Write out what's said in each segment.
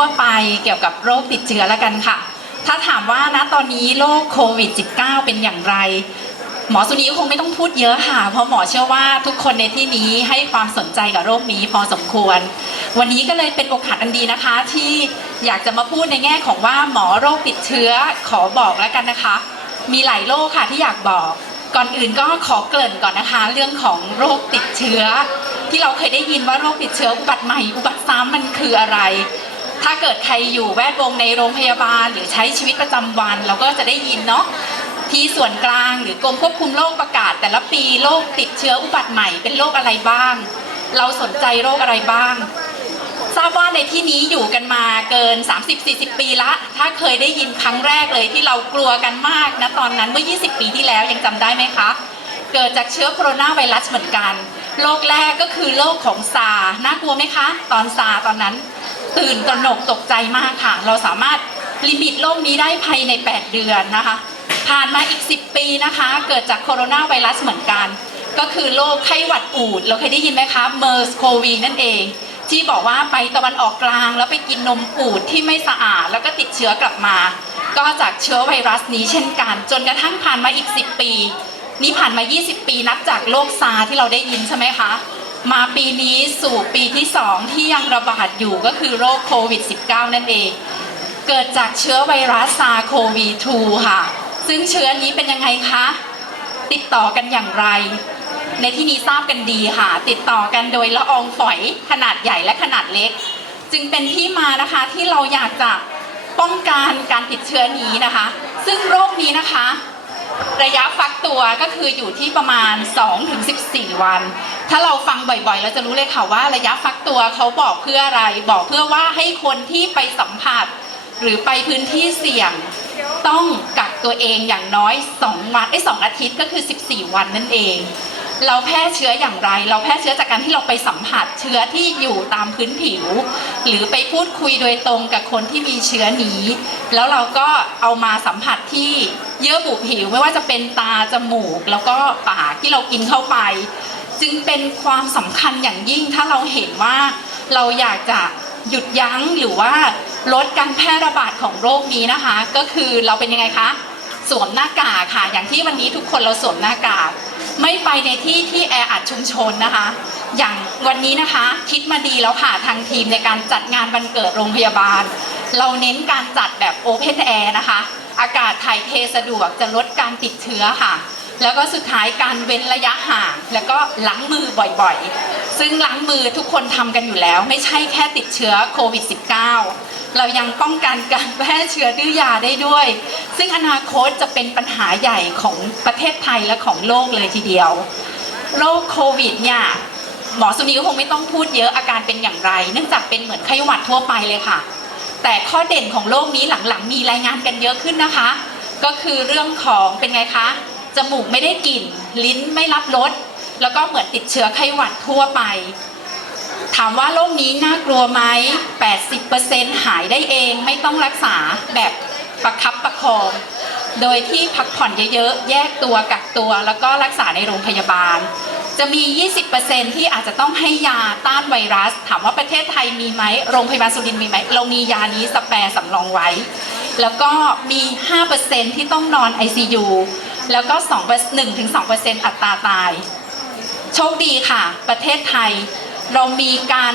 ทั่วไปเกี่ยวกับโรคติดเชื้อแล้วกันค่ะ ถ้าถามว่านะตอนนี้โรคโควิด -19 เป็นอย่างไร หมอสุนีก็คงไม่ต้องพูดเยอะค่ะ เพราะหมอเชื่อว่าทุกคนในที่นี้ให้ความสนใจกับโรคนี้พอสมควร วันนี้ก็เลยเป็นโอกาสอันดีนะคะ ที่อยากจะมาพูดในแง่ของว่าหมอโรคติดเชื้อขอบอกแล้วกันนะคะ มีหลายโรคค่ะที่อยากบอกก่อนอื่นก็ขอเกริ่นก่อนนะคะ เรื่องของโรคติดเชื้อ ที่เราเคยได้ยินว่าโรคติดเชื้ออุบัติใหม่ อุบัติซ้ำมันคืออะไร ถ้าเกิดใครอยู่แวดวงในโรงพยาบาล หรือใช้ชีวิตประจำวัน เราก็จะได้ยินเนาะที่ส่วนกลางหรือกรมควบคุมโรคประกาศ แต่ละปีโรคติดเชื้ออุบัติใหม่เป็นโรคอะไรบ้าง เราสนใจโรคอะไรบ้าง ทราบว่าในที่นี้อยู่กันมาเกิน 30-40 ปีละ ถ้าเคยได้ยินครั้งแรกเลยที่เรากลัวกันมากนะตอนนั้นเมื่อ 20 ปีที่แล้วยังจำได้ไหมคะ เกิดจากเชื้อโคโรนาไวรัสเหมือนกันโรคแรกก็คือโรคของซา น่ากลัวไหมคะ ตอนซาตอนนั้น ตื่นตระหนกตกใจมากค่ะ เราสามารถลิมิตโรคนี้ได้ภายใน 8 เดือนนะคะ ผ่านมาอีก 10 ปีนะคะ เกิดจากโคโรนาไวรัสเหมือนกัน ก็คือโรคไข้หวัดอูด เราเคยได้ยินไหมคะเมอร์สโควีนั่นเอง ที่บอกว่าไปตะวันออกกลาง แล้วไปกินนมอูดที่ไม่สะอาด แล้วก็ติดเชื้อกลับมา ก็จากเชื้อไวรัสนี้เช่นกัน จนกระทั่งผ่านมาอีก 10 ปี นี่ผ่านมา 20 ปีนับจากโรคซาร์ที่เราได้ยินใช่ไหมคะ มาปีนี้สู่ปีที่2ที่ยังระบาดอยู่ก็คือโรคโควิด -19 นั่นเอง เกิดจากเชื้อไวรัสซาโควี2ค่ะ ซึ่งเชื้อนี้เป็นยังไงคะ ติดต่อกันอย่างไร ในที่นี้ทราบกันดีค่ะ ติดต่อกันโดยละอองฝอยขนาดใหญ่และขนาดเล็ก จึงเป็นที่มานะคะที่เราอยากจะป้องกันการติดเชื้อนี้นะคะ ซึ่งโรคนี้นะคะ ระยะฟักตัวก็คืออยู่ที่ประมาณ 2-14 วัน ถ้าเราฟังบ่อยๆ เราจะรู้เลยค่ะว่าระยะฟักตัวเขาบอกเพื่ออะไร บอกเพื่อว่าให้คนที่ไปสัมผัส หรือไปพื้นที่เสี่ยง ต้องกักตัวเองอย่างน้อย 2 วันไอ้สองอาทิตย์ก็คือ 14 วันนั่นเอง เราแพร่เชื้ออย่างไร เราแพร่เชื้อจากการที่เราไปสัมผัสเชื้อที่อยู่ตามพื้นผิว หรือไปพูดคุยโดยตรงกับคนที่มีเชื้อนี้ แล้วเราก็เอามาสัมผัสที่เยื่อบุผิวไม่ว่าจะเป็นตาจมูก แล้วก็ปากที่เรากินเข้าไป จึงเป็นความสำคัญอย่างยิ่งถ้าเราเห็นว่าเราอยากจะหยุดยั้งหรือว่าลดการแพร่ระบาดของโรคนี้นะคะ ก็คือเราเป็นยังไงคะ สวมหน้ากากค่ะ อย่างที่วันนี้ทุกคนเราสวมหน้ากาก ไม่ไปในที่ที่แออัดชุมชนนะคะ อย่างวันนี้นะคะคิดมาดีแล้วค่ะทางทีมในการจัดงานวันเกิดโรงพยาบาล เราเน้นการจัดแบบโอเพนแอร์นะคะ อากาศถ่ายเทสะดวกจะลดการติดเชื้อค่ะ แล้วก็สุดท้ายการเว้นระยะห่าง แล้วก็ล้างมือบ่อยๆ ซึ่งล้างมือทุกคนทำกันอยู่แล้ว ไม่ใช่แค่ติดเชื้อโควิด -19 เรายังป้องกันการแพร่เชื้อดื้อยาได้ด้วย ซึ่งอนาคตจะเป็นปัญหาใหญ่ของประเทศไทยและของโลกเลยทีเดียว โรคโควิดเนี่ยหมอสุนีก็คงไม่ต้องพูดเยอะอาการเป็นอย่างไร เนื่องจากเป็นเหมือนไข้หวัดทั่วไปเลยค่ะ แต่ข้อเด่นของโรคนี้หลังๆ มีรายงานกันเยอะขึ้นนะคะ ก็คือเรื่องของเป็นไงคะจมูกไม่ได้กลิ่น ลิ้นไม่รับรสแล้วก็เหมือนติดเชื้อไข้หวัดทั่วไป ถามว่าโรคนี้น่ากลัวไหม 80%หายได้เองไม่ต้องรักษาแบบประคับประคอง โดยที่พักผ่อนเยอะๆ แยกตัวกักตัวแล้วก็รักษาในโรงพยาบาล จะมี 20%ที่อาจจะต้องให้ยาต้านไวรัส ถามว่าประเทศไทยมีไหม โรงพยาบาลสุรินทร์มีไหม เรามียานี้สแปร์สำรองไว้ แล้วก็มี 5%ที่ต้องนอน ICU แล้วก็1-2%อัตราตาย โชคดีค่ะ ประเทศไทย เรามีการ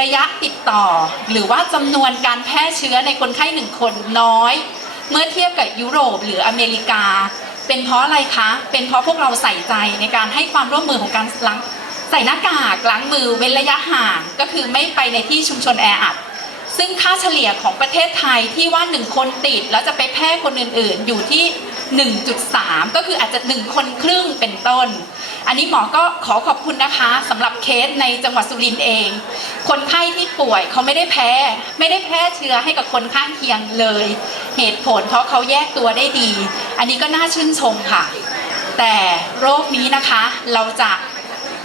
ระยะติดต่อ หรือว่าจำนวนการแพร่เชื้อในคนไข้หนึ่งคนน้อย เมื่อเทียบกับยุโรปหรืออเมริกา เป็นเพราะอะไรคะ เป็นเพราะพวกเราใส่ใจในการให้ความร่วมมือของการล้างใส่หน้ากากล้างมือเว้นระยะห่างก็คือไม่ไปในที่ชุมชนแออัดซึ่งค่าเฉลี่ยของประเทศไทยที่ว่า 1 คนติด แล้วจะไปแพร่คนอื่นๆ อยู่ที่ 1.3 ก็คืออาจจะ 1 คนครึ่งเป็นต้น อันนี้หมอก็ขอขอบคุณนะคะสำหรับเคสในจังหวัดสุรินทร์เอง คนไข้ที่ป่วยเขาไม่ได้แพ้ ไม่ได้แพร่เชื้อให้กับคนข้างเคียงเลย เหตุผลเพราะเขาแยกตัวได้ดี อันนี้ก็น่าชื่นชมค่ะ แต่โรคนี้นะคะเราจะ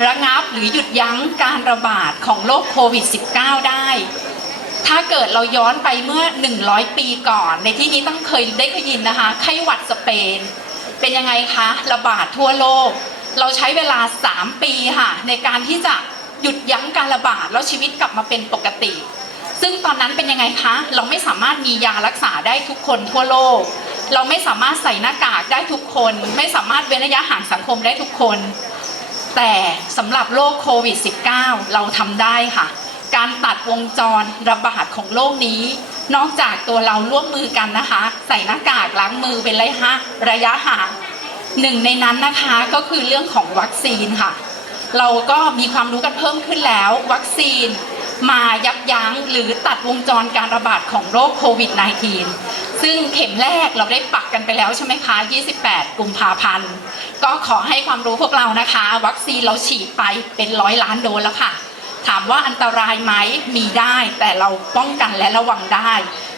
ระงับหรือหยุดยั้งการระบาดของโรคโควิด -19 ได้ ถ้าเกิดเราย้อนไปเมื่อ 100 ปีก่อน ในที่นี้ต้องเคยได้เคยยินนะคะ ไข้หวัดสเปน เป็นยังไงคะ ระบาดทั่วโลก เราใช้เวลา 3 ปีค่ะในการที่จะหยุดยั้งการระบาดแล้วชีวิตกลับมาเป็นปกติ ซึ่งตอนนั้นเป็นยังไงคะ เราไม่สามารถมียารักษาได้ทุกคนทั่วโลก เราไม่สามารถใส่หน้ากากได้ทุกคน ไม่สามารถเว้นระยะห่างสังคมได้ทุกคน แต่สำหรับโรคโควิด -19 เราทำได้ค่ะ การตัดวงจรระบาดของโรคนี้ นอกจากตัวเราร่วมมือกันนะคะ ใส่หน้ากากล้างมือเป็นระยะระยะห่าง หนึ่งในนั้นนะคะก็คือเรื่องของวัคซีนค่ะ เราก็มีความรู้กันเพิ่มขึ้นแล้ว วัคซีนมายับยั้งหรือตัดวงจรการระบาดของโรคโควิด -19 ซึ่งเข็มแรกเราได้ปักกันไปแล้วใช่ไหมคะ 28 กุมภาพันธ์ ก็ขอให้ความรู้พวกเรานะคะ วัคซีนเราฉีดไปเป็นร้อยล้านโดสแล้วค่ะ ถามว่าอันตรายไหมมีได้ แต่เราป้องกันและระวังได้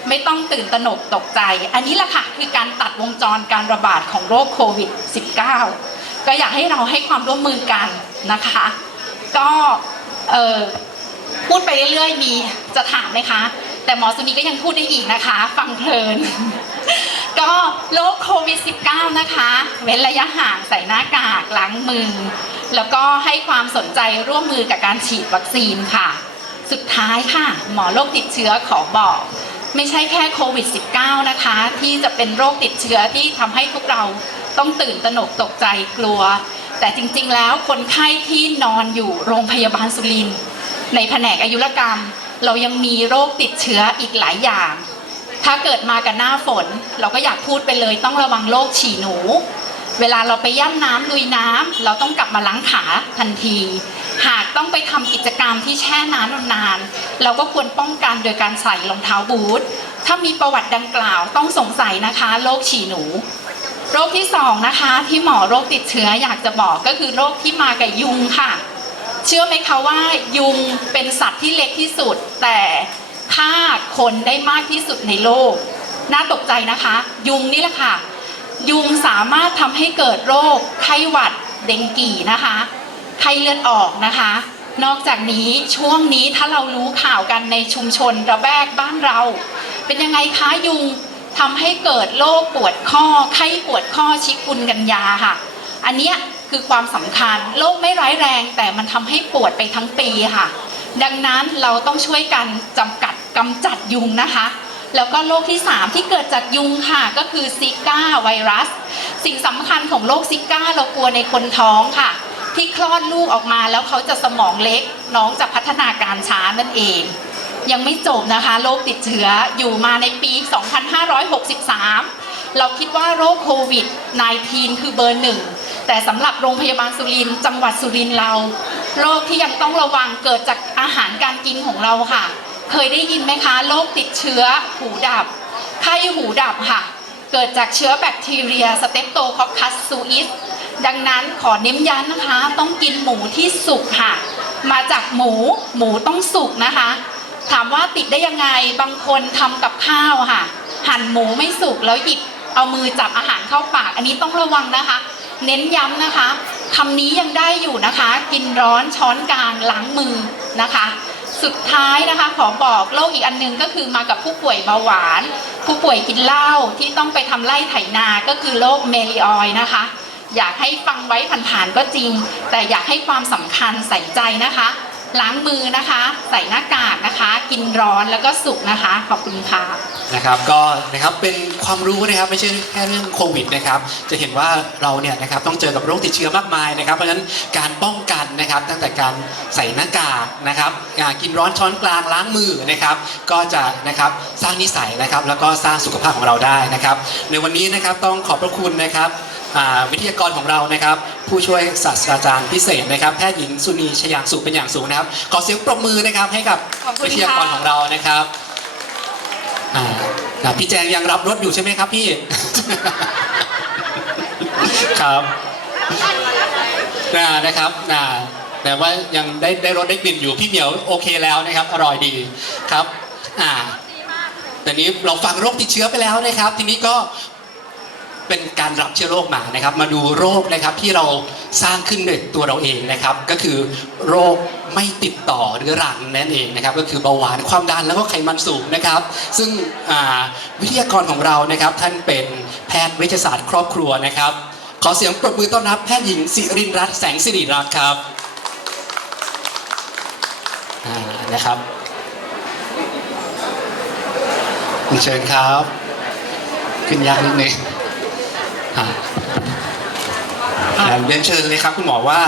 ไม่ต้องตื่นตระหนกตกใจ อันนี้แหละค่ะคือการตัดวงจรการระบาดของโรคโควิด -19 ก็อยากให้เราให้ความร่วมมือกันนะคะ ก็เออพูดไปเรื่อยๆ มีจะถามไหมคะ แต่หมอสุนีก็ยังพูดได้อีกนะคะ ฟังเพลิน ก็โรคโควิด -19 นะคะ เว้นระยะห่างใส่หน้ากากล้างมือ แล้วก็ให้ความสนใจร่วมมือกับการฉีดวัคซีนค่ะ สุดท้ายค่ะ หมอโรคติดเชื้อขอบอก ไม่ใช่แค่โควิด -19 นะคะ ที่จะเป็นโรคติดเชื้อที่ทำให้พวกเราต้องตื่นตระหนกตกใจกลัว แต่จริงๆแล้วคนไข้ที่นอนอยู่โรงพยาบาลสุรินในแผนกอายุรกรรม เรายังมีโรคติดเชื้ออีกหลายอย่าง ถ้าเกิดมากับหน้าฝน เราก็อยากพูดไปเลยต้องระวังโรคฉี่หนู เวลาเราไปย่ำน้ำลุยน้ำเราต้องกลับมาล้างขาทันที หากต้องไปทำกิจกรรมที่แช่น้ำนานๆเราก็ควรป้องกันโดยการใส่รองเท้าบูทถ้ามีประวัติดังกล่าวต้องสงสัยนะคะโรคฉี่หนู โรคที่สองนะคะที่หมอโรคติดเชื้ออยากจะบอกก็คือโรคที่มากับยุงค่ะ เชื่อไหมคะว่ายุงเป็นสัตว์ที่เล็กที่สุด แต่ฆ่าคนได้มากที่สุดในโลก น่าตกใจนะคะ ยุงนี่แหละค่ะ ยุงสามารถทำให้เกิดโรคไข้หวัดเดงกีนะคะ ไข้เลือดออกนะคะ นอกจากนี้ช่วงนี้ถ้าเรารู้ข่าวกันในชุมชนระแวกบ้านเรา เป็นยังไงคะยุงทำให้เกิดโรคปวดข้อ ไข้ปวดข้อชิกุนกันยาค่ะ อันเนี้ยคือความสำคัญโรคไม่ร้ายแรง แต่มันทำให้ปวดไปทั้งปีค่ะ ดังนั้นเราต้องช่วยกันจำกัดกำจัดยุงนะคะ แล้วก็โรคที่ 3 ที่เกิดจากยุงค่ะ ก็คือซิก้าไวรัส สิ่งสำคัญของโรคซิก้าเรากลัวในคนท้องค่ะ ที่คลอดลูกออกมาแล้วเขาจะสมองเล็ก น้องจะพัฒนาการช้านั่นเอง ยังไม่จบนะคะโรคติดเชื้ออยู่มาในปี 2563เราคิดว่าโรคโควิด -19 คือเบอร์หนึ่ง แต่สำหรับโรงพยาบาลสุรินทร์จังหวัดสุรินทร์เรา โรคที่ยังต้องระวังเกิดจากอาหารการกินของเราค่ะ เคยได้ยินไหมคะโรคติดเชื้อหูดับไข้หูดับค่ะ เกิดจากเชื้อแบคทีเรียสเตปโตคอคัสซูอิสดังนั้นขอเน้นย้ำนะคะ ต้องกินหมูที่สุกค่ะ มาจากหมูหมูต้องสุกนะคะ ถามว่าติดได้ยังไงบางคนทำกับข้าวค่ะ หั่นหมูไม่สุกแล้วหยิบเอามือจับอาหารเข้าปาก อันนี้ต้องระวังนะคะ เน้นย้ำนะคะคำนี้ยังได้อยู่นะคะ กินร้อนช้อนกลางล้างมือนะคะ สุดท้ายนะคะขอบอกโรคอีกอันหนึงก็คือมากับผู้ป่วยเบาหวาน ผู้ป่วยกินเหล้าที่ต้องไปทำไร่ไถนาก็คือโรคเมลิออยนะคะ อยากให้ฟังไว้ผ่านๆก็จริง แต่อยากให้ความสำคัญใส่ใจนะคะ ล้างมือนะคะ ใส่หน้ากากนะคะ กินร้อนแล้วก็สุกนะคะ ขอบคุณค่ะนะครับก็นะครับเป็นความรู้นะครับไม่ใช่แค่เรื่องโควิดนะครับจะเห็นว่าเราเนี่ยนะครับต้องเจอกับโรคติดเชื้อมากมายนะครับ เพราะฉะนั้นการป้องกันนะครับตั้งแต่การใส่หน้ากากนะครับกินร้อนช้อนกลางล้างมือนะครับ ก็จะนะครับสร้างนิสัยนะครับ แล้วก็สร้างสุขภาพของเราได้นะครับ ในวันนี้นะครับต้องขอบพระคุณนะครับ วิทยากรของเรานะครับ ผู้ช่วยศาสตราจารย์พิเศษนะครับ แพทย์หญิงสุนีชยางสุขเป็นอย่างสูงนะครับ ขอเสียงปรบมือนะครับให้กับขอบคุณค่ะวิทยากรของเรานะครับอ่าอ่าพี่แจงยังรับรถอยู่ใช่ไหมครับพี่ ครับอ่านะครับอ่าแต่ว่ายังได้ได้รสได้กลิ่นอยู่พี่เหมียวโอเคแล้วนะครับ อร่อยดีครับ อ่า แต่นี้เราฟังโรคติดเชื้อไปแล้วนะครับ ทีนี้ก็ เป็นการรับเชื้อโรคมานะครับ มาดูโรคนะครับที่เราสร้างขึ้นด้วยตัวเราเองนะครับ ก็คือโรคไม่ติดต่อเรื้อรังนั่นเองนะครับ ก็คือเบาหวานความดันแล้วก็ไขมันสูงนะครับ ซึ่งวิทยากรของเรานะครับท่านเป็นแพทย์เวชศาสตร์ครอบครัวนะครับ ขอเสียงปรบมือต้อนรับแพทย์หญิงสิรินรัตน์แสงสิริรักษ์ครับนะครับเชิญครับ ขึ้นยากนิดนึงอะอะ เรียนเชิญเลยครับคุณหมอว่า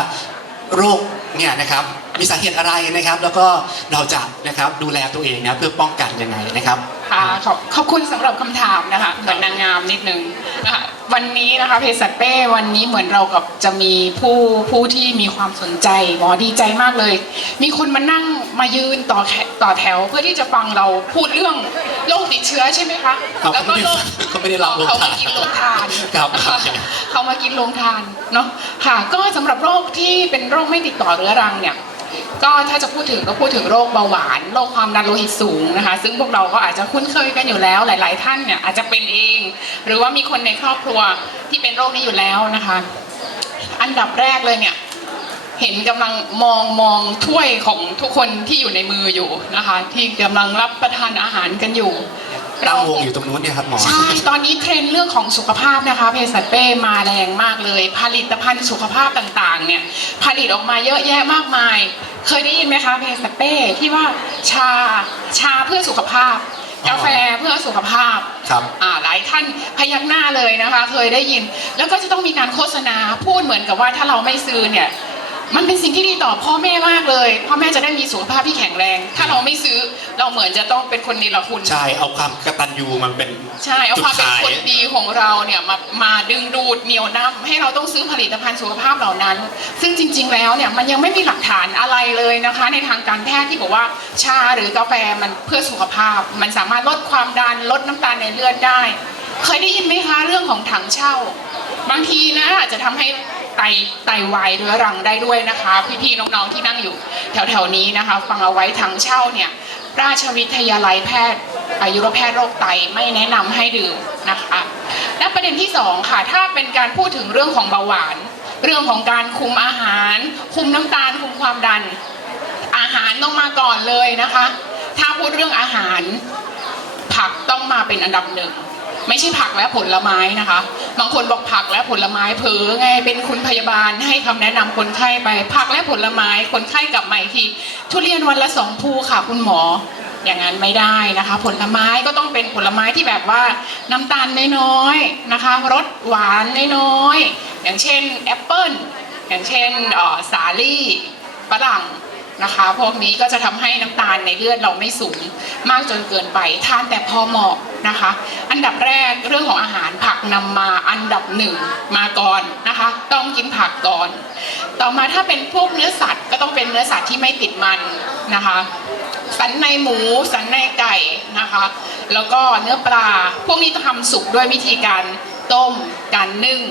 โรคเนี่ยนะครับมีสาเหตุอะไรนะครับ แล้วก็เราจะนะครับดูแลตัวเองนะเพื่อป้องกันยังไงนะครับค่ะขอบขอบคุณสำหรับคำถามนะคะเหมือนนางงามนิดนึงนะคะวันนี้นะคะเพสัตเป้วันนี้เหมือนเรากับจะมีผู้ผู้ที่มีความสนใจหมอดีใจมากเลย มีคนมานั่งมายืนต่อแถ ต่อแถวเพื่อที่จะฟังเราพูดเรื่องโรคติดเชื้อใช่ไหมคะเขาแล้วก็โรคเขาไม่ได้รับโรงทานเขามากินโรงทานครับครับเขามากินโรงทานเนาะค่ะก็สำหรับโรคที่เป็นโรคไม่ติดต่อเรื้อรังเนี่ยก็ถ้าจะพูดถึงก็พูดถึงโรคเบาหวานโรคความดันโลหิตสูงนะคะ ซึ่งพวกเราก็อาจจะคุ้นเคยกันอยู่แล้วหลาย ๆ ท่านเนี่ยอาจจะเป็นเอง หรือว่ามีคนในครอบครัวที่เป็นโรคนี้อยู่แล้วนะคะ อันดับแรกเลยเนี่ย เห็นกำลังมองมองถ้วยของทุกคนที่อยู่ในมืออยู่นะคะ ที่กำลังรับประทานอาหารกันอยู่ตั้งวงอยู่ตรงนู้นเนี่ยครับหมอใช่ตอนนี้เทรนด์เรื่องของสุขภาพนะคะเภสัชเป้มาแรงมากเลย ผลิตภัณฑ์สุขภาพต่างๆ เนี่ยผลิตออกมาเยอะแยะมากมาย เคยได้ยินไหมคะเภสัชเป้ที่ว่าชาชาเพื่อสุขภาพกาแฟเพื่อสุขภาพครับอ่าหลายท่านพยักหน้าเลยนะคะ เคยได้ยิน แล้วก็จะต้องมีการโฆษณาพูดเหมือนกับว่าถ้าเราไม่ซื้อเนี่ย มันเป็นสิ่งที่ดีต่อพ่อแม่มากเลยพ่อแม่จะได้มีสุขภาพที่แข็งแรง ถ้าเราไม่ซื้อเราเหมือนจะต้องเป็นคนเนรคุณ ใช่เอาความกตัญญูมันเป็นใช่เอาความเป็นจุดขายคนดีของเราเนี่ยมามาดึงดูดเหนียวนำให้เราต้องซื้อผลิตภัณฑ์สุขภาพเหล่านั้น ซึ่งจริง ๆ แล้วเนี่ยมันยังไม่มีหลักฐานอะไรเลยนะคะ ในทางการแพทย์ที่บอกว่าชาหรือกาแฟมันเพื่อสุขภาพ มันสามารถลดความดันลดน้ำตาลในเลือดได้ เคยได้ยินไหมคะเรื่องของถังเช่า บางทีนะอาจจะทำให้ ไตไตวายเรื้อรังได้ด้วยนะคะ พี่ๆน้องๆที่นั่งอยู่แถวๆนี้นะคะ ฟังเอาไว้ถังเช่าเนี่ยราชวิทยาลัยแพทย์อายุรแพทย์โรคไตไม่แนะนำให้ดื่มนะคะและประเด็นที่สองค่ะถ้าเป็นการพูดถึงเรื่องของเบาหวาน เรื่องของการคุมอาหาร คุมน้ำตาล คุมความดัน อาหารต้องมาก่อนเลยนะคะ ถ้าพูดเรื่องอาหาร ผักต้องมาเป็นอันดับหนึ่ง ไม่ใช่ผักและผลไม้นะคะ บางคนบอกผักและผลไม้เผลอไงเป็นคุณพยาบาลให้คำแนะนำคนไข้ไป ผักและผลไม้คนไข้กลับมาอีกทีทุเรียนวันละสองภูค่ะคุณหมออย่างนั้นไม่ได้นะคะ ผลไม้ก็ต้องเป็นผลไม้ที่แบบว่าน้ำตาลน้อยๆนะคะรสหวานน้อยๆอย่างเช่นแอปเปิ้ลอย่างเช่นอ่อสาลี่ฝรั่ง นะคะ พวกนี้ก็จะทำให้น้ำตาลในเลือดเราไม่สูงมากจนเกินไป ทานแต่พอเหมาะนะคะ อันดับแรกเรื่องของอาหารผักนำมาอันดับหนึ่งมาก่อนนะคะ ต้องกินผักก่อน ต่อมาถ้าเป็นพวกเนื้อสัตว์ก็ต้องเป็นเนื้อสัตว์ที่ไม่ติดมันนะคะสันในหมู สันในไก่นะคะ แล้วก็เนื้อปลา พวกนี้ต้องทำสุกด้วยวิธีการต้ม การนึ่ง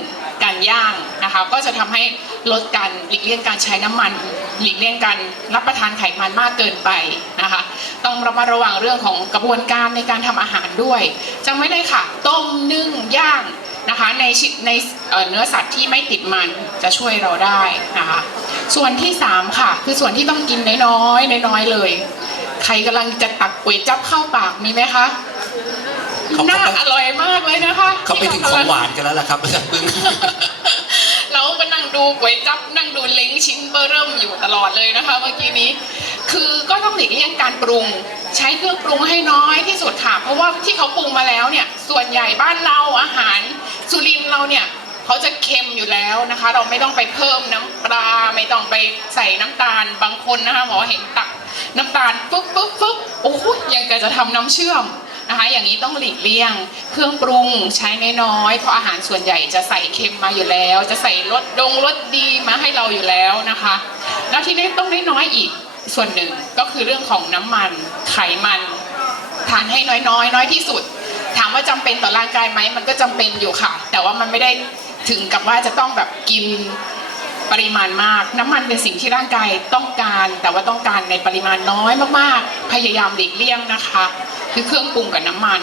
การย่างนะคะ ก็จะทำให้ลดการหลีกเลี่ยงการใช้น้ำมัน หลีกเลี่ยงการรับประทานไขมันมากเกินไปนะคะ ต้องระมัดระวังเรื่องของกระบวนการในการทำอาหารด้วยจำไว้เลยค่ะ ต้มนึ่งย่างนะคะในในเนื้อสัตว์ที่ไม่ติดมันจะช่วยเราได้นะคะ ส่วนที่สามค่ะ คือส่วนที่ต้องกินน้อยๆน้อยๆเลย ใครกำลังจะตักก๋วยจับเข้าปากมีไหมคะ เขาน่าเขาไปอร่อยมากเลยนะคะเขาไปถึงของหวานกันแล้วล่ะครับอาจารย์ปึ้งเราก็นั่งดูก๋วยจับนั่งดูเล้งชิ้นเบอร์เริ่มอยู่ตลอดเลยนะคะ เมื่อกี้นี้ คือก็ต้องหลีกเลี่ยงการปรุง ใช้เครื่องปรุงให้น้อยที่สุดค่ะเพราะว่าที่เขาปรุงมาแล้วเนี่ย ส่วนใหญ่บ้านเราอาหารสุรินทร์เราเนี่ยเขาจะเค็มอยู่แล้วนะคะ เราไม่ต้องไปเพิ่มน้ำปลาไม่ต้องไปใส่น้ำตาลบางคนนะคะหมอเห็นตักน้ำตาลปุ๊บปุ๊บปุ๊บโอ้ยยังก็จะทำน้ำเชื่อม นะคะอย่างนี้ต้องหลีกเลี่ยง เครื่องปรุงใช้น้อยๆเพราะอาหารส่วนใหญ่จะใส่เค็มมาอยู่แล้ว จะใส่รสดงรสดีมาให้เราอยู่แล้วนะคะ แล้วที่นี้ต้องได้น้อยอีกส่วนหนึ่งก็คือเรื่องของน้ำมันไขมัน ทานให้น้อยๆน้อยที่สุด ถามว่าจำเป็นต่อร่างกายไหมมันก็จำเป็นอยู่ค่ะ แต่ว่ามันไม่ได้ถึงกับว่าจะต้องแบบกิน ปริมาณมาก น้ำมันเป็นสิ่งที่ร่างกายต้องการ แต่ว่าต้องการในปริมาณน้อยมากๆ พยายามหลีกเลี่ยงนะคะ คือเครื่องปรุงกับน้ำมัน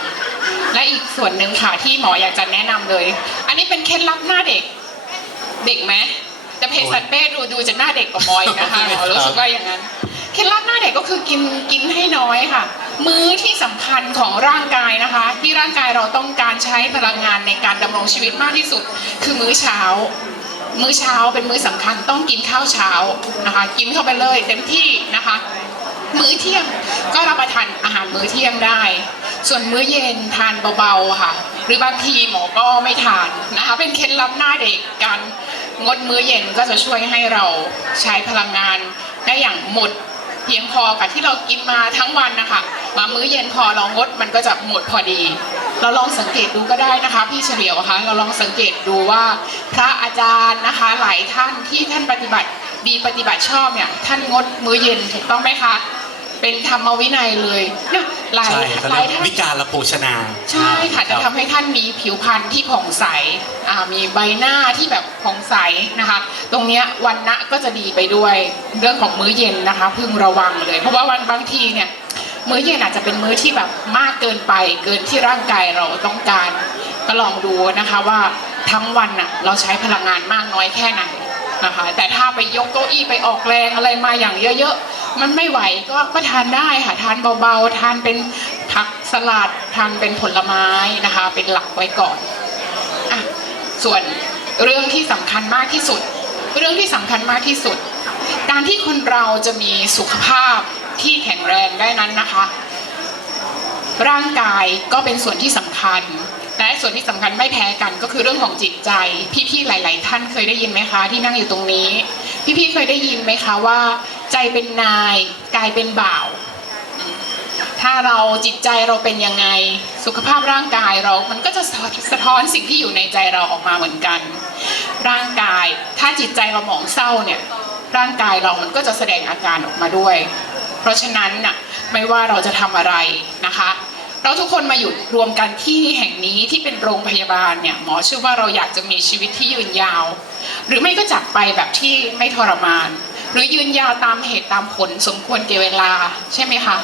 และอีกส่วนหนึ่งค่ะที่หมออยากจะแนะนำเลย อันนี้เป็นเคล็ดลับหน้าเด็ก เด็กไหมแต่เพสัตเป้ดูดูจะหน้าเด็กกว่าหมออีกนะคะหมอรู้สึกว่าอย่างนั้นเคล็ดลับหน้าเด็กก็คือกินกินให้น้อยค่ะ มื้อที่สำคัญของร่างกายนะคะ ที่ร่างกายเราต้องการใช้พลังงานในการดำรงชีวิตมากที่สุด คือมื้อเช้า มื้อเช้าเป็นมื้อสำคัญต้องกินข้าวเช้านะคะกินเข้าไปเลยเต็มที่นะคะ มื้อเที่ยงก็รับประทานอาหารมื้อเที่ยงได้ส่วนส่วนมื้อเย็นทานเบาๆค่ะ หรือบางทีหมอก็ไม่ทานนะคะเป็นเคล็ดลับหน้าเด็กการงดมื้อเย็นก็จะช่วยให้เราใช้พลังงานได้อย่างหมด เพียงพอกับที่เรากินมาทั้งวันนะคะมามื้อเย็นพอเรางดมันก็จะหมดพอดี เราลองสังเกตดูก็ได้นะคะ พี่เฉลียวคะเราลองสังเกตดูว่า พระอาจารย์นะคะหลายท่านที่ท่านปฏิบัติดีปฏิบัติชอบเนี่ยท่านงดมื้อเย็นถูกต้องไหมคะ เป็นธรรมวินัยเลยเนี่ยหลายใช่เขาหเรีลายกท่าน วิการละโภชนาใช่ค่ะรัจะบทำให้ท่านมีผิวพรรณที่ผ่องใสอ่ามีใบหน้าที่แบบผ่องใสนะคะ ตรงเนี้ยวันนะก็จะดีไปด้วยเรื่องของมื้อเย็นนะคะ พึงระวังเลย เพราะว่าวันบางทีเนี่ย มื้อเย็นอาจจะเป็นมื้อที่แบบมากเกินไป เกินที่ร่างกายเราต้องการก็ลองดูนะคะว่าทั้งวันน่ะเราใช้พลังงานมากน้อยแค่ไหนนะคะ แต่ถ้าไปยกเก้าอี้ไปออกแรงอะไรมาอย่างเยอะๆ มันไม่ไหวก็ก็ทานได้ค่ะทานเบาๆ ทานเป็นผักสลัดทานเป็นผลไม้นะคะ เป็นหลักไว้ก่อนอะส่วนเรื่องที่สำคัญมากที่สุด เรื่องที่สำคัญมากที่สุด การที่คนเราจะมีสุขภาพที่แข็งแรงได้นั้นนะคะ ร่างกายก็เป็นส่วนที่สำคัญและส่วนที่สำคัญไม่แพ้กันก็คือเรื่องของจิตใจ พี่ๆหลาย ๆ ท่านเคยได้ยินไหมคะ ที่นั่งอยู่ตรงนี้ พี่ๆเคยได้ยินไหมคะว่า ใจเป็นนายกายเป็นบ่าว ถ้าเราจิตใจเราเป็นยังไง สุขภาพร่างกายเรา มันก็จะสะท้อนสิ่งที่อยู่ในใจเราออกมาเหมือนกัน ร่างกาย ถ้าจิตใจเราหมองเศร้าเนี่ย ร่างกายเรามันก็จะแสดงอาการออกมาด้วย เพราะฉะนั้นน่ะ ไม่ว่าเราจะทำอะไรนะคะเราทุกคนมาอยู่รวมกันที่แห่งนี้ที่เป็นโรงพยาบาลเนี่ยหมอเชื่อว่าเราอยากจะมีชีวิตที่ยืนยาว หรือไม่ก็จากไปแบบที่ไม่ทรมาน หรือยืนยาวตามเหตุตามผลสมควรแก่เวลาใช่ไหมคะ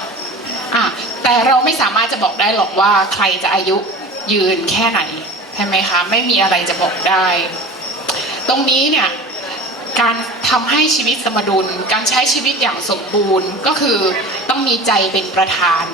อะแต่เราไม่สามารถจะบอกได้หรอกว่าใครจะอายุยืนแค่ไหนใช่ไหมคะไม่มีอะไรจะบอกได้ ตรงนี้เนี่ยการทำให้ชีวิตสมดุล การใช้ชีวิตอย่างสมบูรณ์ก็คือต้องมีใจเป็นประธาน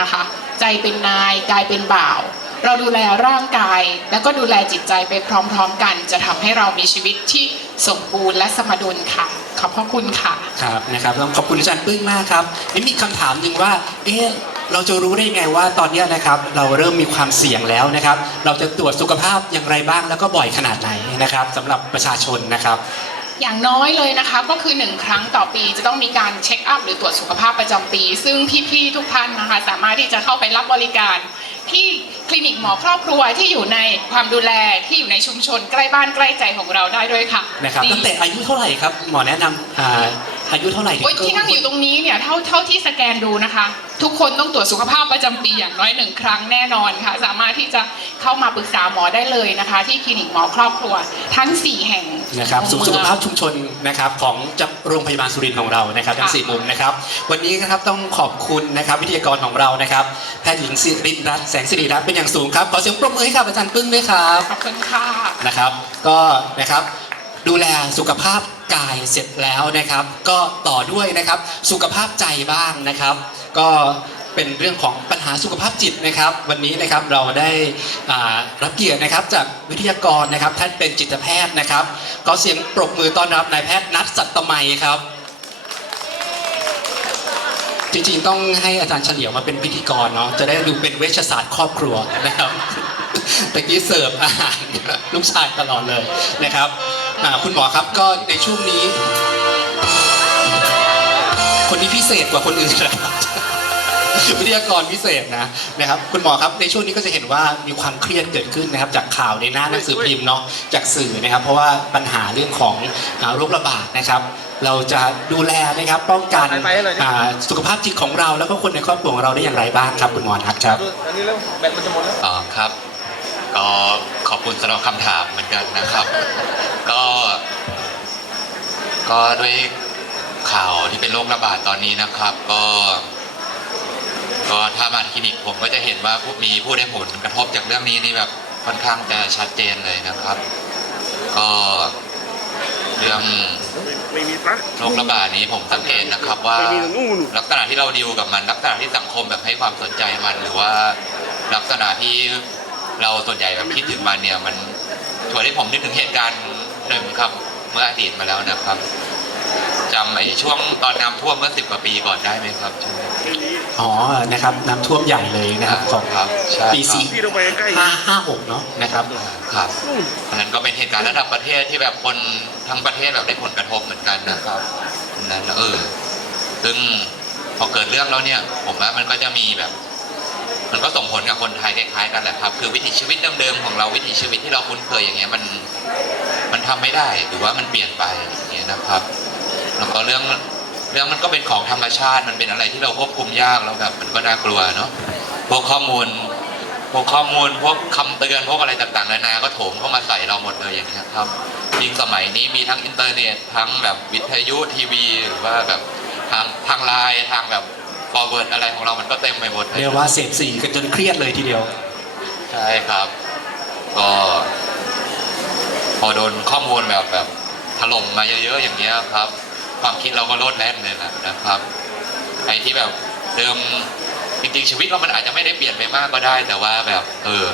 นะคะ ใจเป็นนายกายเป็นบ่าว เราดูแลร่างกาย แล้วก็ดูแลจิตใจไปพร้อมๆกัน จะทำให้เรามีชีวิตที่สมบูรณ์และสมดุลค่ะ ขอบพระคุณค่ะ ครับนะครับต้องขอบคุณอาจารย์ปึ้งมากครับนี่มีคำถามหนึ่งว่าเอ๊ะเราจะรู้ได้ไงว่าตอนเนี้ยนะครับเราเริ่มมีความเสี่ยงแล้วนะครับ เราจะตรวจสุขภาพอย่างไรบ้างแล้วก็บ่อยขนาดไหนนะครับสำหรับประชาชนนะครับอย่างน้อยเลยนะคะก็คือ 1 ครั้งต่อปีจะต้องมีการเช็คอัพหรือตรวจสุขภาพประจำปี ซึ่งพี่ๆทุกท่านนะคะ สามารถที่จะเข้าไปรับบริการ ที่คลินิกหมอครอบครัวที่อยู่ในความดูแลที่อยู่ในชุมชนใกล้บ้านใกล้ใจของเราได้ด้วยค่ะนะครับดีตั้งแต่อายุเท่าไหร่ครับ หมอแนะนำอ่าอายุเท่าไหร่ถึโอ๊ยที่นั่งอยู่ตรงนี้เนี่ยเท่าเท่าที่สแกนดูนะคะ ทุกคนต้องตรวจสุขภาพประจำปีอย่างน้อยหนึ่งครั้งแน่นอนค่ะ สามารถที่จะเข้ามาปรึกษาหมอได้เลยนะคะ ที่คลินิกหมอครอบครัวทั้ง 4 แห่ง นะครับของสุขเมืองสุขภาพชุมชนนะครับของจังโรงพยาบาลสุรินทร์ของเรานะครับทั้งค่ะสี่มุมนะครับ วันนี้นะครับต้องขอบคุณนะครับวิทยากรของเรานะครับแพทย์หญิงสิรินรัตน์แสงสิริรัตน์เป็นอย่างสูงครับขอเสียงปรบมือให้กับอาจารย์ปึ้งด้วยครับขอบคุณค่ะนะครับ ก็นะครับดูแลสุขภาพกายเสร็จแล้วนะครับ ก็ต่อด้วยนะครับสุขภาพใจบ้างนะครับ ก็ เป็นเรื่องของปัญหาสุขภาพจิตนะครับ วันนี้นะครับเราได้รับเกียรตินะครับจากวิทยากรนะครับท่านเป็นจิตแพทย์นะครับก็เสียงปรบมือต้อนรับนายแพทย์นัทสัตตมัยครับจริงๆ ต้องให้อาจารย์เฉลียวมาเป็นพิธีกรเนาะจะได้ดูเป็นเวชศาสตร์ครอบครัวนะครับตะกี้เสิร์ฟอาหารลูกชายตลอดเลยนะครับคุณหมอครับก็ในช่วงนี้ คนนี้พิเศษกว่าคนอื่นนะครับ วิทยากรพิเศษนะนะครับคุณหมอครับในช่วงนี้ก็จะเห็นว่ามีความเครียดเกิดขึ้นนะครับ จากข่าวในหน้าหนังสือพิมพ์เนาะจากสื่อนะครับ เพราะว่าปัญหาเรื่องของอ่าโรคระบาดนะครับ เราจะดูแลนะครับป้องกันไปๆเลยนะ อ่าสุขภาพจิตของเราแล้วก็คนในครอบครัวของเราได้อย่างไรบ้างครับ คุณหมอทักครับ อันนี้เริ่มแบตมันจะหมดแล้ว อ๋อครับ ก็ขอบคุณสำหรับคำถามเหมือนกันนะครับ ก็ ก็ด้วยข่าวที่เป็นโรคระบาดตอนนี้นะครับ ก็ ก็ถ้ามาคลินิกผมก็จะเห็นว่าผู้มีผู้ได้ผลกระทบจากเรื่องนี้นี่แบบค่อนข้างจะชัดเจนเลยนะครับ ก็เรื่องไม่มีปะโรคระบาดนี้ผมสังเกตนะครับว่าลักษณะที่เราดิวกับมัน ลักษณะที่สังคมแบบให้ความสนใจมัน หรือว่าลักษณะที่เราส่วนใหญ่แบบคิดถึงมันเนี่ยมันชวนให้ผมนึกถึงเหตุการณ์หนึ่งครับ เมื่ออดีตมาแล้วนะครับ จำไอ้ช่วงตอนน้ำท่วมเมื่อสิบกว่าปีก่อนได้ไหมครับช่วงนั้นไม่มีอ๋อนะครับน้ำท่วมใหญ่เลยนะครับของครับใช่ปีครับ สี่พี่ต้องไปใกล้ห้าห้าหกเนาะนะครับ ครับอันนั้นก็เป็นเหตุการณ์ระดับประเทศที่แบบคนทั้งประเทศแบบได้ผลกระทบเหมือนกันนะครับอันนั้นเออ ซึ่งพอเกิดเรื่องแล้วเนี่ย ผมว่ามันก็จะมีแบบ มันก็ส่งผลกับคนไทยคล้ายๆกันแหละครับ คือวิถีชีวิตเดิมๆของเราวิถีชีวิตที่เราคุ้นเคยอย่างเงี้ยมัน มันทำไม่ได้หรือว่ามันเปลี่ยนไปอย่างเงี้ยนะครับ แล้วก็เรื่องเรื่องมันก็เป็นของธรรมชาติมันเป็นอะไรที่เราควบคุมยากแล้วแบบมันก็น่ากลัวเนาะพวกข้อมูลพวกข้อมูลพวกคำเตือนพวกอะไรต่างๆนานาก็โถมเข้ามาใส่เราหมดเลยอย่างเงี้ยครับยิ่งสมัยนี้มีทั้งอินเทอร์เน็ตทั้งแบบวิทยุทีวี หรือว่าแบบทางทางไลน์ทางแบบ forward อะไรของเรามันก็เต็มไปหมดเลยเรียกว่าเสพสีกันจนเครียดเลยทีเดียว ใช่ครับ ก็พอโดนข้อมูลแบบแบบถล่มมาเยอะๆอย่างเงี้ยครับ ความคิดเราก็โลดแล่นเลยนะนะครับไอ้ที่แบบเดิมจริงๆชีวิตเรามันอาจจะไม่ได้เปลี่ยนไปมากก็ได้ แต่ว่าแบบ เออ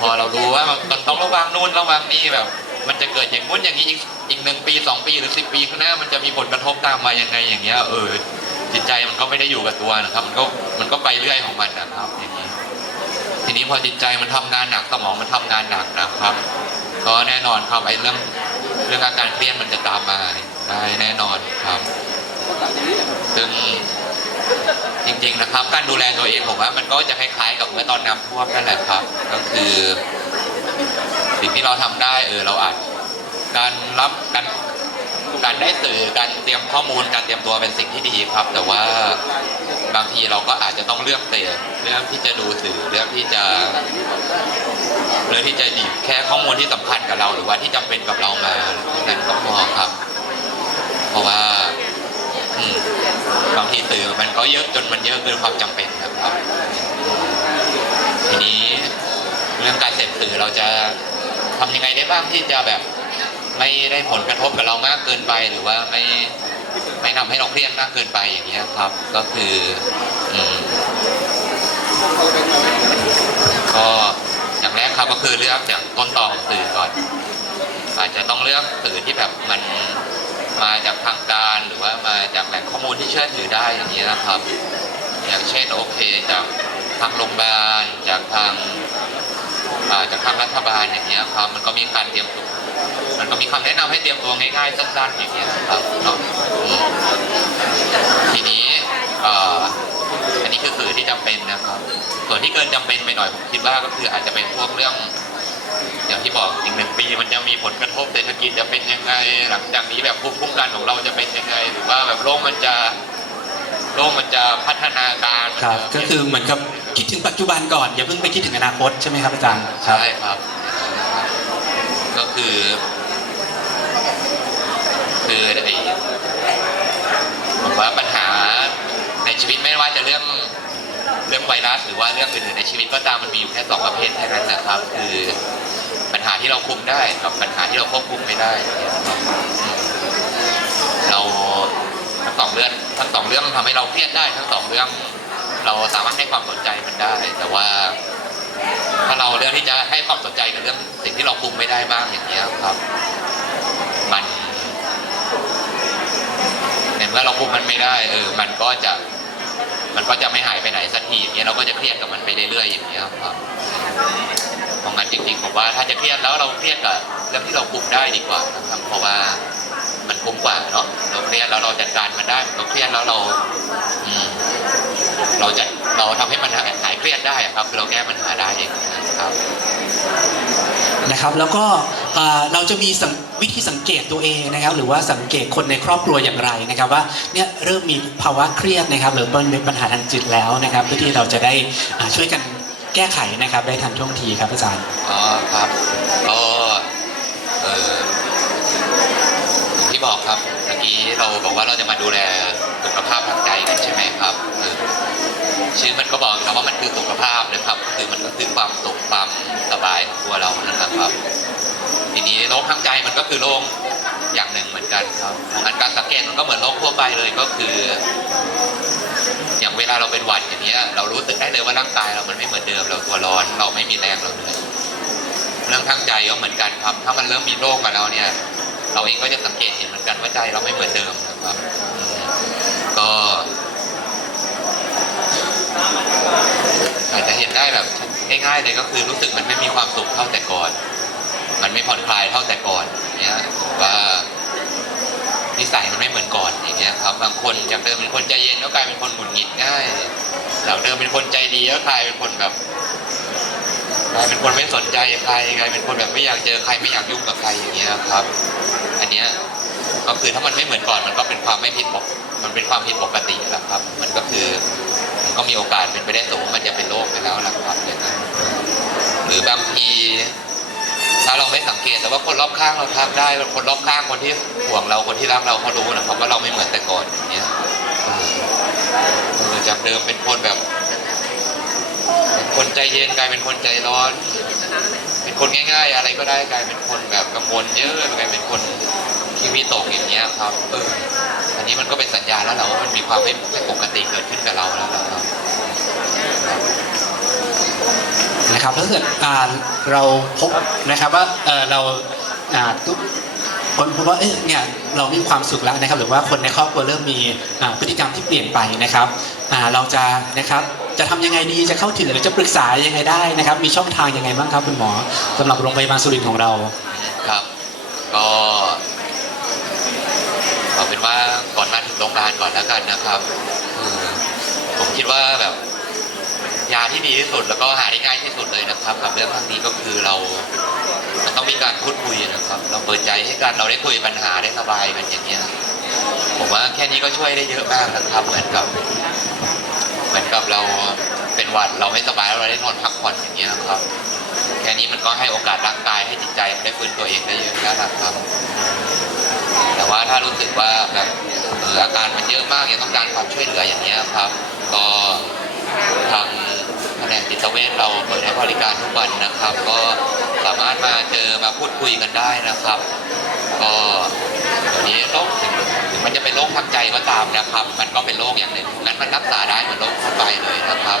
พอเรารู้ว่ามันต้องระวังนู่นระวังนี่แบบ มันจะเกิดอย่างงู้นอย่างนี้อีกอีกหนึ่งปีสองปีหรือสิบปีข้างหน้ามันจะมีผลกระทบตามมายังไงอย่างเงี้ย เออ จิตใจมันก็ไม่ได้อยู่กับตัวนะครับ มันก็มันก็ไปเรื่อยของมันนะครับอย่างนี้ทีนี้พอจิตใจมันทำงานหนักสมองมันทำงานหนักนะครับ ก็แน่นอนครับไอ้เรื่องเรื่องอาการเครียดมันจะตามมา ได้แน่นอนครับ ซึ่งจริงๆนะครับ การดูแลตัวเองผมว่ามันก็จะคล้ายๆ กับเมื่อตอนน้ำท่วมนั่นแหละครับ ก็คือ สิ่งที่เราทำได้เออเราอาจการรับการการได้สื่อการเตรียมข้อมูลการเตรียมตัวเป็นสิ่งที่ดีครับ แต่ว่าบางทีเราก็อาจจะต้องเลือกเสพเรื่องที่จะดูสื่อเรื่องที่จะเรื่องที่จะหยิบแค่ข้อมูลที่สำคัญกับเรา หรือว่าที่จำเป็นกับเรามาเท่านั้นก็พอครับ เพราะว่าอืมบางทีสื่อมันก็เยอะจนมันเยอะเกินความจำเป็นนะครับ ทีนี้เรื่องการเสพสื่อเราจะทำยังไงได้บ้างที่จะแบบ ไม่ได้ผลกระทบกับเรามากเกินไปหรือว่าไม่ไม่ทำให้เราเครียดมากเกินไปอย่างเงี้ยครับ ก็คืออืมก็อย่างแรกครับก็คือเลือกจากต้นตอของสื่อก่อน อาจจะต้องเลือกสื่อที่แบบมัน มาจากทางการหรือว่ามาจากแหล่งข้อมูลที่เชื่อถือได้อย่างนี้ยนะครับ อย่างเช่นโอเคจากทางโรงพยาบาลจากทางาจากทางรัฐบาลอย่างเงี้ยครับมันก็มีการเตรียมตัวมันก็มีคำแนะนำให้เตรียมตัวง่ายๆสั้นๆอย่างเงี้ยครับเนาะทีนี้อ่ออันนี้คือสื่อที่จำเป็นนะครับ ส่วนที่เกินจำเป็นไปหน่อยผมคิดว่าก็คืออาจจะเป็นพวกเรื่อง อย่างที่บอกอีกหนึ่งปีมันจะมีผลกระทบเศรษฐกิจจะเป็นยังไง หลังจากนี้แบบภูมิคุ้มกันของเราจะเป็นยังไง หรือว่าแบบโลกมันจะโลกมันจะพัฒนาการมันครับจะก็คือเหมือนกับคิดถึงปัจจุบันก่อน อย่าเพิ่งไปคิดถึงอนาคตใช่ไหมครับอาจารย์ใช่ครับ ก็คือ คือไอ้ผมว่าปัญหาในชีวิตไม่ว่าจะเรื่องเรื่องไวรัสหรือว่าเรื่องอื่นๆในชีวิตก็ตามมันมีอยู่แค่สองประเภทแค่นั้นนะครับ คือ ปัญหาที่เราคุมได้กับปัญหาที่เราควบคุมไม่ได้เราทั้งสองเรื่องทั้งสองเรื่องทำให้เราเครียดได้ทั้งสองเรื่อง เราสามารถให้ความสนใจมันได้ แต่ว่าถ้าเราเลือกที่จะให้ความสนใจกับเรื่องสิ่งที่เราคุมไม่ได้บ้างอย่างนี้ยครับ มันในเมื่อเราคุมมันไม่ได้เออมันก็จะมันก็จะไม่หายไปไหนสักทีอย่างเงี้ยเราก็จะเครียดกับมันไปเรื่อยๆอย่างเงี้ยครับ เพราะงั้นจริงๆผมว่าถ้าจะเครียดแล้วเราเครียดกับเรื่องที่เราคุมได้ดีกว่านะครับเพราะว่ามันคุ้มกว่าเนาะเราเครียดแล้วเราจัดการมันได้เราเครียดแล้วเราอืมเราจะเราทำให้มันหายเครียดได้ครับคือเราแก้ปัญหาได้เองนะครับนะครับ แล้วก็เราจะมีวิธีสังเกตตัวเองนะครับ หรือว่าสังเกตคนในครอบครัวอย่างไรนะครับ ว่าเนี่ยเริ่มมีภาวะเครียดนะครับ หรือเป็นปัญหาทางจิตแล้วนะครับ เพื่อที่เราจะได้ช่วยกัน แก้ไขนะครับได้ทันท่วงทีครับอาจารย์ อ๋อครับก็เอออย่างที่บอกครับเมื่อกี้เราบอกว่าเราจะมาดูแลสุขภาพทางใจกันใช่ไหมครับเออชื่อมันก็บอกนะว่ามันคือสุขภาพนะครับก็คือมันก็คือความสุขความสบายของตัวเรานะครับ ทีนี้โรคทางใจมันก็คือโรค กันครับอันการสังเกตมันก็เหมือนโรคทั่วไปเลยก็คือ อย่างเวลาเราเป็นหวัดอย่างเงี้ย เรารู้สึกได้เลยว่าร่างกายเรามันไม่เหมือนเดิมเราตัวร้อน เราไม่มีแรงเราเหนื่อยเรื่องทางใจก็เหมือนกันครับ ถ้ามันเริ่มมีโรคมาแล้วเนี่ย เราเองก็จะสังเกตเห็นเหมือนกันว่าใจเราไม่เหมือนเดิมนะครับ ก็อาจจะเห็นได้แบบง่ายๆเลยก็คือรู้สึกมันไม่มีความสุขเท่าแต่ก่อน มันไม่ผ่อนคลายเท่าแต่ก่อนเงี้ยว่า นิสัยมันไม่เหมือนก่อนอย่างเงี้ยครับบางคนจากเดิมเป็นคนใจเย็นก็กลายเป็นคนหงุดหงิดง่ายจากเดิมเป็นคนใจดีก็กลายเป็นคนแบบกลายเป็นคนไม่สนใจใครกลายเป็นคนแบบไม่อยากเจอใครไม่อยากยุ่งกับใครอย่างเงี้ยครับ อันเนี้ยก็คือถ้ามันไม่เหมือนก่อนมันก็เป็นความไม่ผิดปกมันเป็นความผิดปกติแหละครับ มันก็คือมันก็มีโอกาสเป็นไปได้สูงว่ามันจะเป็นโรคไปแล้วแหละครับอย่างนั้นหรือบางทีาเราไม่สังเกตแต่ว่าคนรอบข้างเราทักได้คนรอบข้างคนที่ห่วงเราคนที่รักเราเขารู้นะครับว่าเราไม่เหมือนแต่ก่อนอย่างเงี้ยจากเดิมเป็นคนแบบเป็นคนใจเย็นกลายเป็นคนใจร้อน เป็นคนง่าย ๆ อะไรก็ได้กลายเป็นคนแบบกังวลเยอะกลายเป็นคนที่วิตกอย่างเงี้ยครับเอออันนี้มันก็เป็นสัญญาณแล้วเราว่ามันมีความไม่ไม่ปกติเกิดขึ้นกับเราแล้วครับ นะครับถ้าเกิดเราพบนะครับว่าเราทุกคนพบว่าเอ๊ะเนี่ยเรามีความสุขแล้วนะครับ หรือว่าคนในครอบครัวเริ่มมีพฤติกรรมที่เปลี่ยนไปนะครับเราจะนะครับจะทำยังไงดีจะเข้าถึงหรือจะปรึกษายังไงได้นะครับ มีช่องทางยังไงบ้างครับคุณหมอสำหรับโรงพยาบาลสุรินทร์ของเราครับก็เอาเป็นว่าก่อนมาถึงโรงพยาบาลก่อนแล้วกันนะครับผมคิดว่าแบบาที่ดีที่สุด แล้วก็หาได้ง่ายที่สุดเลยนะครับกับเรื่องครั้งนี้ก็คือเรา มันต้องมีการพูดคุยนะครับ เราเปิดใจให้กันเราได้คุยปัญหาได้สบายกันอย่างเงี้ยผมว่าแค่นี้ก็ช่วยได้เยอะมากนะครับ เหมือนกับ เหมือนกับเราเป็นหวัดเราไม่สบายแล้วเราได้นอนพักผ่อนอย่างเงี้ยครับแค่นี้มันก็ให้โอกาสร่างกายให้จิตใจมันได้ฟื้นตัวเองได้เยอะแล้วนะครับ แต่ว่าถ้ารู้สึกว่าแบบอออาการมันเยอะมากยังต้องการความช่วยเหลืออย่างเงี้ยครับ ก็ทาง แผนกจิตเวชเราเปิดให้บริการทุกวันนะครับ ก็สามารถมาเจอมาพูดคุยกันได้นะครับ ก็เดี๋ยวนี้โรคถึงถึงมันจะเป็นโรคทางใจก็ตามนะครับ มันก็เป็นโรคอย่างหนึ่งงั้นมันรักษาได้เหมือนโรคทั่วไปเลยนะครับ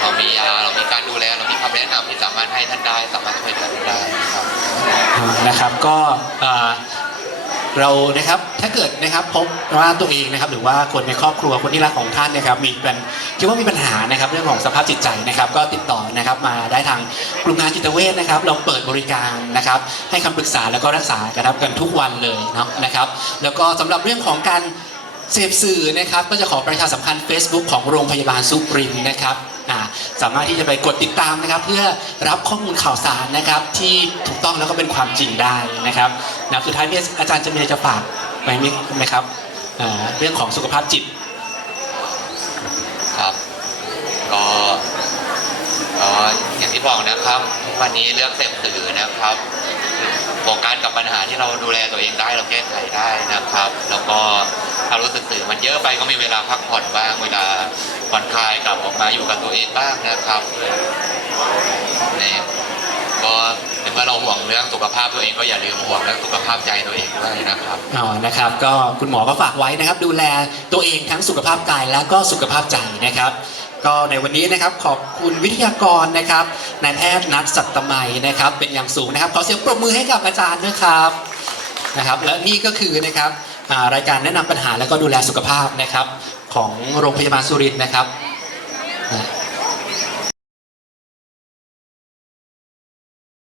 เรามียาเรามีการดูแลเรามีคำแนะนำที่สามารถให้ท่านได้ สามารถช่วยเหลือท่านได้นะครับ นะครับก็เอ่อ เรานะครับถ้าเกิดนะครับพบว่าตัวเองนะครับหรือว่าคนในครอบครัวคนที่รักของท่านนะครับมีเป็นคิดว่ามีปัญหานะครับเรื่องของสภาพจิตใจนะครับ ก็ติดต่อนะครับมาได้ทางกลุ่มงานจิตเวชนะครับ เราเปิดบริการนะครับ ให้คำปรึกษาแล้วก็รักษากันครับกันทุกวันเลยเนาะนะครับ แล้วก็สำหรับเรื่องของการ เสพสื่อนะครับก็จะขอประชาสัมพันธ์ Facebook ของโรงพยาบาลสุรินทร์นะครับอ่าสามารถที่จะไปกดติดตามนะครับ เพื่อรับข้อมูลข่าวสารนะครับ ที่ถูกต้องแล้วก็เป็นความจริงได้นะครับนะสุดท้ายมีอาจารย์จะมีอะไรจะฝากไหมมิไหมครับอ่าเรื่องของสุขภาพจิตครับก็ก็อย่างที่บอกนะครับทุกวันนี้เรื่องเสพสื่อนะครับ โฟกัสกับปัญหาที่เราดูแลตัวเองได้เราแก้ไขได้นะครับ แล้วก็ถ้ารู้สึกสื่อมันเยอะไปก็มีเวลาพักผ่อนบ้างเวลาผ่อนคลายกลับออกมาอยู่กับตัวเองบ้างนะครับเนี่ยก็ถึงว่าเราห่วงเรื่องสุขภาพตัวเองก็อย่าลืมห่วงเรื่องสุขภาพใจตัวเองด้วยนะครับอ๋อนะครับ ก็คุณหมอก็ฝากไว้นะครับ ดูแลตัวเองทั้งสุขภาพกายแล้วก็สุขภาพใจนะครับ ก็ในวันนี้นะครับขอบคุณวิทยากรนะครับนายแพทย์นัทสัตตมัยนะครับ เป็นอย่างสูงนะครับขอเสียงปรบมือให้กับอาจารย์ด้วยครับนะครับ และนี่ก็คือนะครับรายการแนะนำปัญหาและก็ดูแลสุขภาพนะครับของโรงพยาบาลสุรินทร์นะครับ